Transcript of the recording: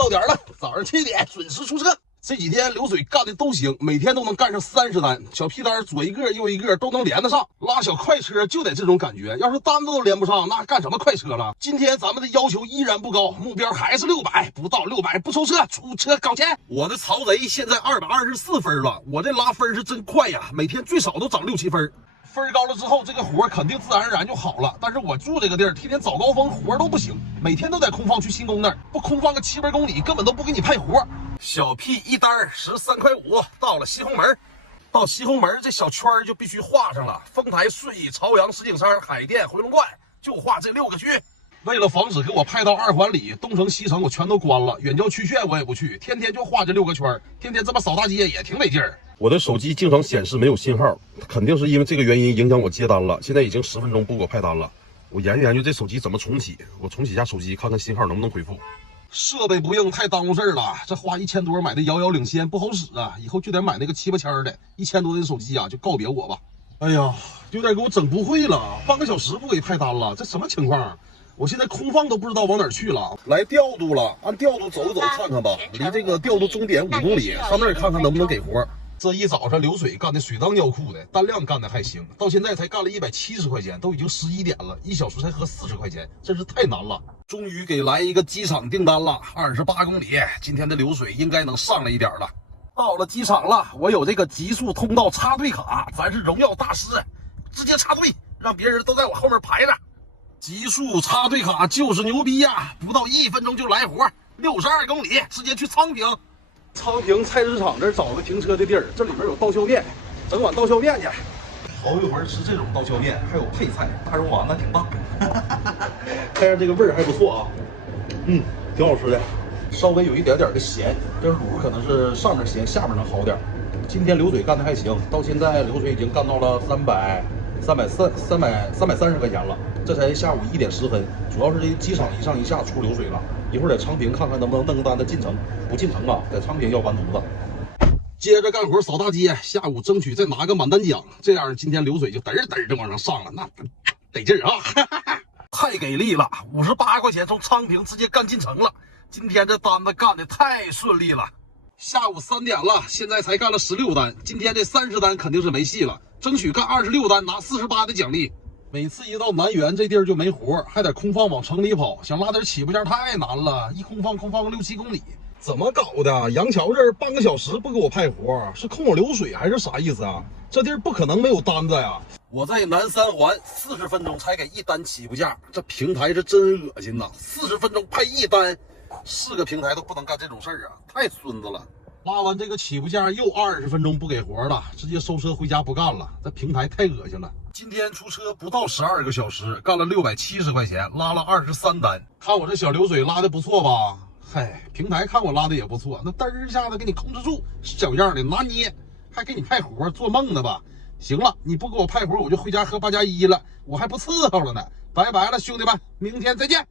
到点了，早上7点准时出车。这几天流水干的都行，每天都能干上30单，小屁单左一个右一个都能连得上。拉小快车就得这种感觉，要是单子都连不上，那干什么快车了？今天咱们的要求依然不高，目标还是600，不到600不收车，出车搞钱。我的曹贼现在224分了，我这拉分是真快呀，每天最少都涨6、7分。分高了之后，这个活肯定自然而然就好了。但是我住这个地儿，天天早高峰活都不行，每天都得空放去新工那儿，不空放个700公里，根本都不给你派活。小屁一单13.5块，到了西红门。到西红门这小圈就必须画上了，丰台、顺义、朝阳、石景山、海淀、回龙观，就画这6个区。为了防止给我派到2环里，东城、西城我全都关了，远郊区县我也不去，天天就画这6个圈，天天这么扫大街也挺得劲儿。我的手机经常显示没有信号，肯定是因为这个原因影响我接单了。现在已经10分钟不给我派单了，我研究研究这手机怎么重启。我重启一下手机，看看信号能不能恢复。设备不硬太耽误事儿了，这花1000多买的遥遥领先不好使啊，以后就得买那个7、8千的，1000多的手机啊，就告别我吧。哎呀，有点给我整不会了，半个小时不给派单了，这什么情况？我现在空放都不知道往哪儿去了。来调度了，按调度走一走看看吧，离这个调度终点5公里，上那儿看看能不能给活。这一早上流水干的水当尿裤的，单量干的还行，到现在才干了170块钱，都已经11点了，1小时才合40块钱，真是太难了。终于给来一个机场订单了，28公里，今天的流水应该能上来一点了。到了机场了，我有这个极速通道插队卡，咱是荣耀大师，直接插队，让别人都在我后面排着。极速插队卡就是牛逼呀，不到1分钟就来活，62公里，直接去昌平。昌平菜市场这儿找个停车的地儿，这里边有刀削面，整碗刀削面去。头一回吃这种刀削面，还有配菜，大肉丸子挺大，看着这个味儿还不错啊，挺好吃的，稍微有一点点的咸，这卤可能是上面咸，下面能好点。今天流水干的还行，到现在流水已经干到了330块钱了，这才下午1点10分，主要是这机场一上一下出流水了。一会儿在昌平看看能不能弄个单子进城，不进城啊，在昌平要完犊子。接着干活扫大街，下午争取再拿个满单奖，这样今天流水就嘚儿嘚儿的往上上了，那得劲儿啊！太给力了，58块钱从昌平直接干进城了，今天这单子干的太顺利了。下午3点了，现在才干了16单，今天这30单肯定是没戏了，争取干26单拿48的奖励。每次一到南园这地儿就没活，还得空放往城里跑，想拉点起步件太难了，一空放个6、7公里，怎么搞的？杨桥这儿半个小时不给我派活，是控我流水还是啥意思啊？这地儿不可能没有单子呀！我在南3环40分钟才给1单起步价，这平台是真恶心呐！40分钟派1单，4个平台都不能干这种事儿啊，太孙子了！拉完这个起步价又20分钟不给活了，直接收车回家不干了，这平台太恶心了。今天出车不到12个小时，干了670块钱，拉了23单。看我这小流水拉的不错吧？嗨，平台看我拉的也不错，那嘚儿一下子给你控制住，小样的拿捏，还给你派活，做梦呢吧？行了，你不给我派活，我就回家喝8+1了，我还不伺候了呢。拜拜了，兄弟们，明天再见。